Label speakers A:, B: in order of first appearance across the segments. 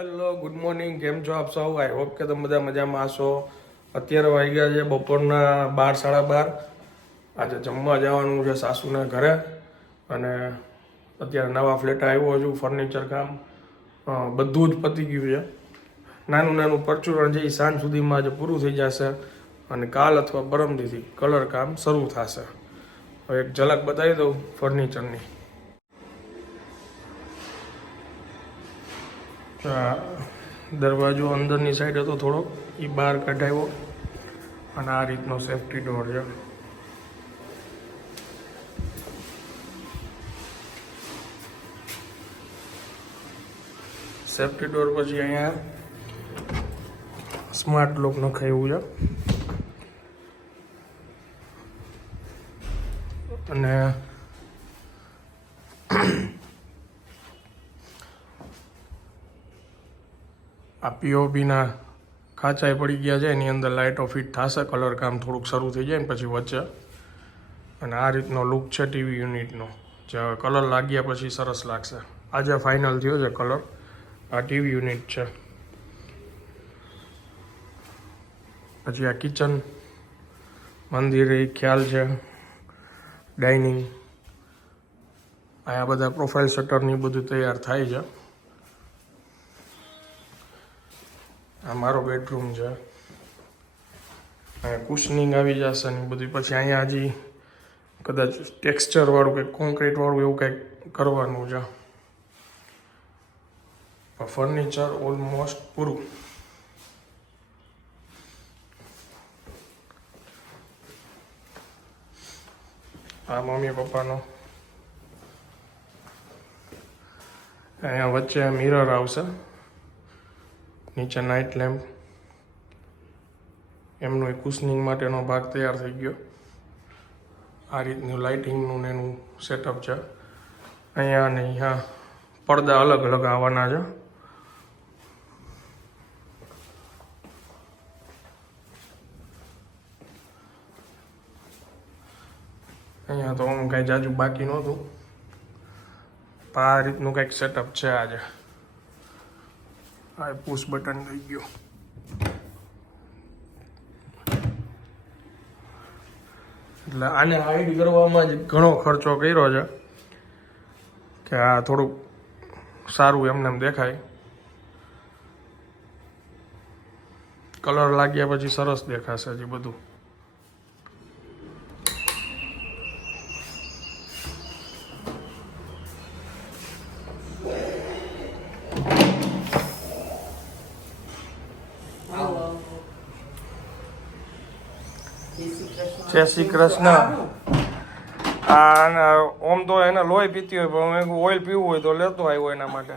A: Hello good morning કેમ છો આપ સૌ? આઈ હોપ કે તમે બધા મજામાં હશો. અત્યારે વાગ્યા છે બપોરના બાર, સાડા બાર. આજે જમવા જવાનું છે સાસુના ઘરે. અને અત્યારે નવા ફ્લેટ આવ્યો છું ફર્નિચર કામ. બધું જ પતી ગયું છે. નાનું નાનું પરચુરણ એ સાંજ સુધીમાં આજે પૂરું થઈ જશે. અને કાલ અથવા પરમદીથી કલર કામ શરૂ થશે. હવે એક ઝલક બતાવી દઉં ફર્નિચરની દરવાજો અંદરની સાઈડ હતો થોડોક એ બહાર કઢાવ્યો અને આ રીતનો સેફ્ટી ડોર છે. સેફ્ટી ડોર પછી અહીંયા સ્માર્ટ લોક નખાયું છે. અને આ પીઓપીના ખાંચાઈ પડી ગયા છે, એની અંદર લાઇટો ફિટ થશે કલર કામ થોડુંક શરૂ થઈ જાય ને પછી વચ્ચે. અને આ રીતનો લુક છે ટીવી યુનિટનો જે હવે કલર લાગ્યા પછી સરસ લાગશે. આજે ફાઇનલ થયો છે કલર આ ટીવી યુનિટ છે. પછી આ કિચન મંદિર એ ખ્યાલ છે ડાઇનિંગ આ બધા પ્રોફાઇલ શટરની બધું તૈયાર થાય છે. આ મારો બેડરૂમ છે. અહીંયા કુશનિંગ આવી જશે ને બધું. પછી અહીંયા હજી કદાચ ટેક્સચરવાળું કંઈક કોન્ક્રીટવાળું એવું કંઈક કરવાનું છે. ફર્નિચર ઓલમોસ્ટ પૂરું. આ મમ્મી પપ્પાનો. અહીંયા વચ્ચે મિરર આવશે. નીચે નાઇટ લેમ્પ એમનો એક કુશનિંગ માટેનો ભાગ તૈયાર થઈ ગયો. આ રીતનું લાઇટિંગનું ને એનું સેટઅપ છે. અહીંયા અને અહીંયા પડદા અલગ અલગ આવવાના છે. અહીંયા તો હું કાંઈ જાજુ બાકી નહોતું. આ રીતનું કંઈક સેટઅપ છે આજે. આ પુશ બટન થઈ ગયું. એટલે આને હાઈડ કરવામાં જ ઘણો ખર્ચો કર્યો છે કે આ થોડુંક સારું એમને એમ દેખાય. કલર લાગ્યા પછી સરસ દેખાશે હજી બધું. જય શ્રી કૃષ્ણ. આ ઓમ તો એને લોહી પીતી હોય પણ ઓઇલ પીવું હોય તો લેતો આવ્યો એના માટે.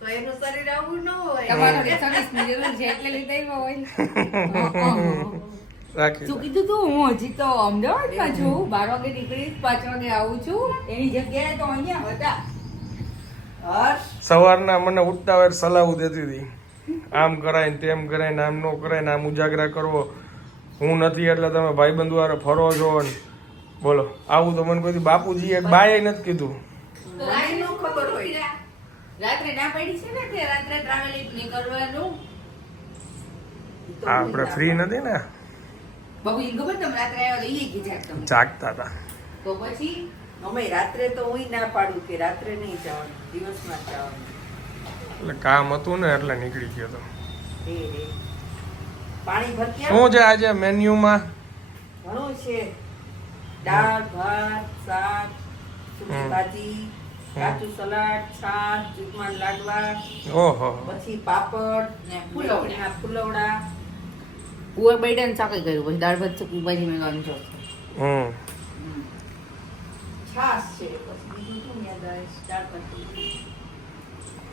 B: તો એનું શરીર આવું ન હોય.
C: તમારે સર્વિસની જરૂર છે એટલે લીધા આવ્યા હોય
A: રાખી
C: કીધું તું? હું હજી તો અમદાવાદમાં છું. બાર વાગે નીકળીશ પાંચ વાગે આવું છું. એની જગ્યાએ તો અહીંયા હતા.
A: સવારના મને ઉઠતા વાર સલાહ દેતી હતી. આમ કરાય તેમ કરાય ને આમ ન કરાય આમ ઉજાગરા કરવો. હું નથી એટલે તમે ભાઈબંધુ હારે ફરો છો ને બોલો આવું તો મને કોઈ બાપુજી બાપુજીએ બાએ નથી કીધું. આપણે ફ્રી નથી ને. જાગતા હતા.
C: તો પછી?
B: અમે રાત્રે તો હું ના પાડું કે રાત્રે નહીં જવાનું દિવસમાં જવાનું.
A: એટલે કામ હતું ને એટલે નીકળી ગયો તો.
B: પાણી ભરતી
A: શું છે આજે મેન્યુમાં?
B: ઘણું છે. દાળ ભાત શાક સૂકી ભાજી કાચું સલાડ છાશ જુગમાન લાડવા
A: ઓહો.
B: પછી પાપડ
C: ને ફુલવડા.
B: ફુલવડા
C: ઉવા બેડન શાક કર્યું પછી દાળ ભાત ચૂકી ભાજી મેં ગામ છો.
A: હમ.
B: છાશ છે પછી બીજું શું યાદ આવે? દાળ ભાત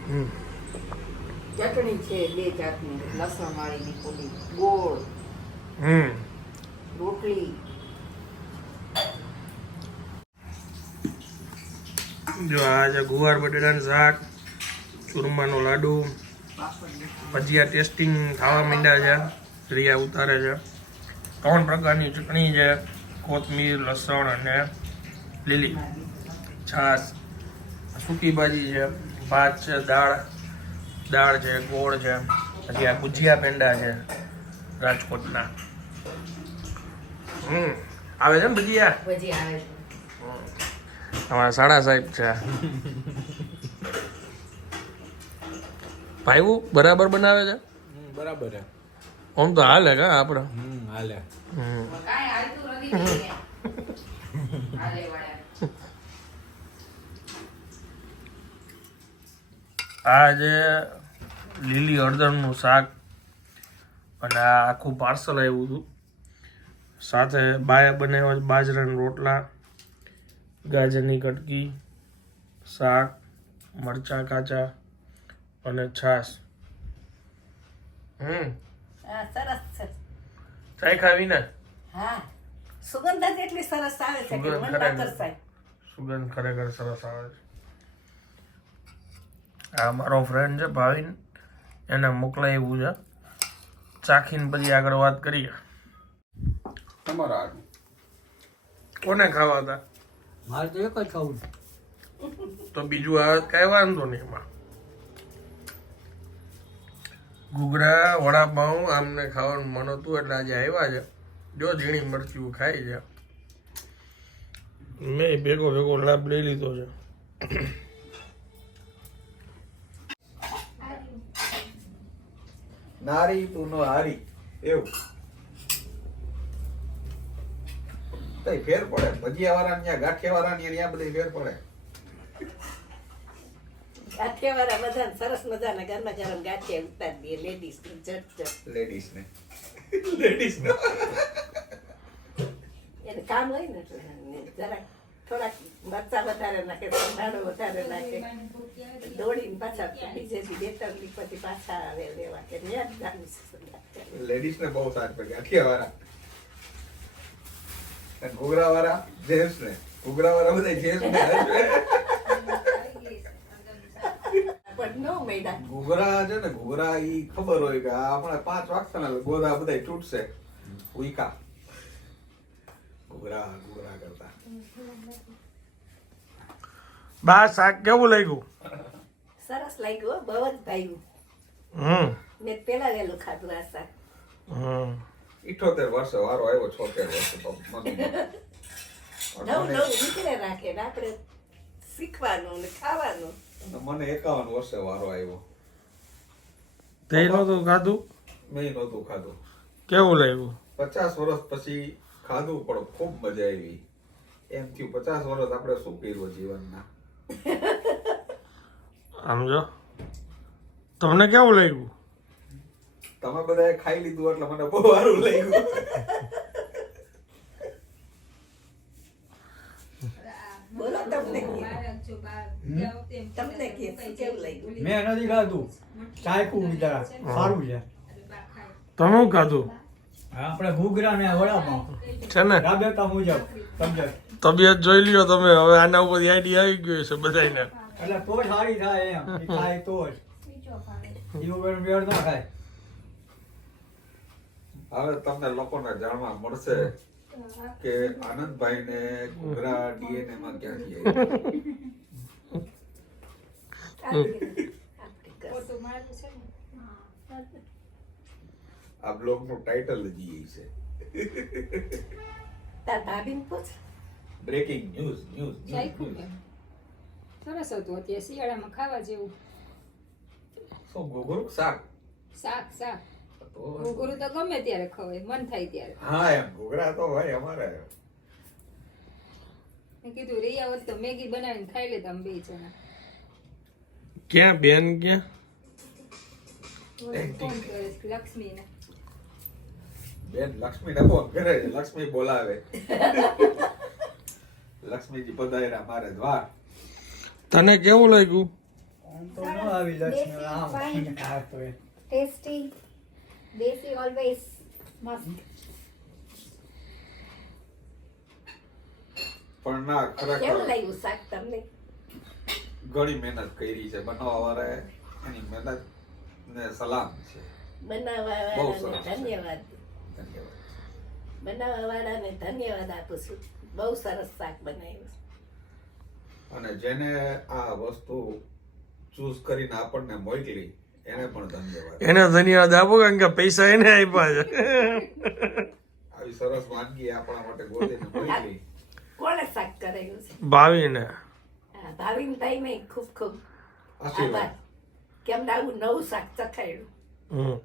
A: હમ.
B: ચટણી છે બે જાતની. લસણ વાળીની પોલી. ગોળ.
A: હમ.
B: રોટલી.
A: જો આ છે ગુવાર બટેટાનું શાક ચૂરમાનો લાડુ ભજીયા ટેસ્ટિંગ ખાવા માંડ્યા છે રિયા ઉતારે છે. ત્રણ પ્રકારની ચટણી છે કોથમીર લસણ અને લીલી છાશ. સૂકી ભાજી છે ભાત છે દાળ દાળ છે ગોળ છે પછી આ ગુજિયા પેંડા છે રાજકોટના. હમ આવે છે ને ભજીયા? અમારા સાડા સાહેબ છે. ભાઈવું બરાબર બનાવે છે?
D: બરાબર
A: આમ તો હાલે કા આપણે
D: હાલે.
A: હમ. લીલી હળદરનું શાક અને આ આખું પાર્સલ આવ્યું હતું. સાથે બાયા બનાવ્યા બાજરાના રોટલા ગાજરની કટકી શાક મરચાં કાચા અને છાશ. હમ.
E: સરસ
A: ચાય ખાવી ને?
E: હા. સુગંધ જ એટલી સરસ આવે છે કે મન. આકર્ષાય
A: સુગંધ ખરેખર સરસ આવે છે. આ મારો ફ્રેન્ડ છે ભાવિન. એને મોકલાવ્યું છે. ચાખીને પછી આગળ વાત કરીએ.
D: તમારા
A: કોને ખાવા હતા?
D: મારે તો એક જ ખાવું
A: તો બીજું આવે તો કાંઈ વાંધો નહીં એમાં. ઘૂઘરા વડાપાઉં આમને ખાવાનું મન હતું એટલે આજે આવ્યા છે. જો ઝીણી મરચી ખાઈ છે. મેં ભેગો ભેગો લાભ લઈ લીધો છે.
F: નારી તું નો હારી. એવું. તઈ ફેર પડે. ભજીયા વાળા ત્યાં ગાંઠિયા વાળા ત્યાં બધી ફેર પડે.
E: ગાંઠિયાવાળા બધા સરસ મજાના ઘરમાં ગરમ ગાંઠિયા ઉતારી દઈએ લેડીઝ જટ જટ.
F: લેડીઝ ને. લેડીઝ ને.
E: એને કામ હોય ને એટલે ને જરાક થોડાક મરચા વધારે નાખે સંભાળો વધારે નાખે. દોડીને પાછા બીજે બે ત્રણ પછી પાછા આવે લેવા કે મેં જ
F: લેડીઝ ને બહુ સાથ પડે ગાંઠિયા ઘૂઘરા વાળા જેન્ટ્સ ને ઘૂઘરા વાળા બધા જેન્ટ્સ ને ઘૂઘરા છે ને ઘૂઘરા ઈ ખબર હોય કે આ હમણાં પાંચ વાગતા ગોદા બધા તૂટશે. ઉઈકા. ઘૂઘરા ઘૂઘરા કરતા.
A: બા શાક કેવું લાગ્યું?
E: સરસ લાગ્યું હો, બહુ જ ભાવ્યું
A: હમ.
E: મેં પેલા વેલું ખાધું આ શાક.
A: હમ.
F: ઇઠોતેર વર્ષે વારો આવ્યો છોતેર વર્ષે
E: નવું નવું નીકળે રાખે ને આપણે શીખવાનું ને ખાવાનું.
F: મને એકાવન વર્ષે વારો આવ્યો.
A: તે નહોતું ખાધું?
F: મેં નહોતું ખાધું.
A: કેવું લાગ્યું?
F: પચાસ વર્ષ પછી ખાધું પણ ખૂબ મજા આવી. એમ થયું પચાસ વર્ષ આપણે શું કર્યું જીવનના
A: સમજો તમને કેવું લાગ્યું?
F: તમે બધાએ ખાઈ લીધું એટલે મને બહુ સારું લાગ્યું.
E: બોલો તમને કે. તમને કે શું કેવું લાગ્યું?
D: મેં નથી ખાધું. ચાયકું જરા સારું છે.
A: તમે શું ખાધું?
D: આપણે ઘૂઘરા ને વડાપાઉં.
A: છે ને?
D: રાબેતા મુજબ સમજે
A: તબિયત જોઈ લ્યો તમે. હવે આના ઉપર આઈડિયા આવી ગયો છે બધાને
D: એટલે તો જ સારી થાય એમ. એ ખાય તો જ. એ વગર મેળ ના ખાય.
F: હવે તમને લોકોને જાણવા મળશે કે આનંદભાઈ ને કુગરા ડીએનએ માં ક્યાંથી આવ્યું આ બ્લોગનું? ટાઇટલ જ ઈ છે.
E: તાર ભાભીને પૂછ.
F: બ્રેકિંગ ન્યૂઝ ન્યૂઝ
G: સરસ હતું અત્યારે શિયાળામાં ખાવા જેવું.
F: શું ગોગરું શાક?
G: શાક શાક. ઘૂઘરું તો ગમે ત્યારે ખવાય મન થાય ત્યારે.
F: હા એમ. ઘૂઘરા તો હોય અમારે.
G: મેં કીધું રિયા હોત તો મેગી બનાવીને ખાઈ લેતા અમે બે જણા.
A: ક્યાં બેન ક્યાં?
G: લક્ષ્મી ને
F: બેન લક્ષ્મી ને ફોન કરે લક્ષ્મી બોલાવે. લક્ષ્મીજી પધાર્યા મારે દ્વાર.
A: તને કેવું લાગ્યું?
D: આમ તો ન આવી લક્ષ્મી આમ આ તો એ.
H: tasty desi always must.
F: પણ ના
E: કેવું લાગ્યું શાક તમને?
F: ઘણી મહેનત કરી છે બનાવવા વાળાએ એની મહેનત ને સલામ છે.
E: બનાવવા
F: બહુ
E: વાળાને ધન્યવાદ.
F: ધન્યવાદ.
E: બનાવવા વાળાને ધન્યવાદ આપું છું. બહુ સરસ શાક બનાવ્યું
F: અને જેને આ વસ્તુ ચૂઝ કરીને આપણને મોકલી એને પણ ધન્યવાદ.
A: એને ધન્યવાદ આપો કારણ કે પૈસા એને આપ્યા છે.
F: આવી સરસ વાનગી આપણા માટે ગોતીને મોકલી.
E: કોણે શાક કરેલું છે?
A: ભાવીને.
E: ભાવીને ભાવિનભાઈને ખૂબ ખૂબ
F: આશીર્વાદ.
E: આભાર. કેમ આવું નવું શાક ચખાયું
A: હમ.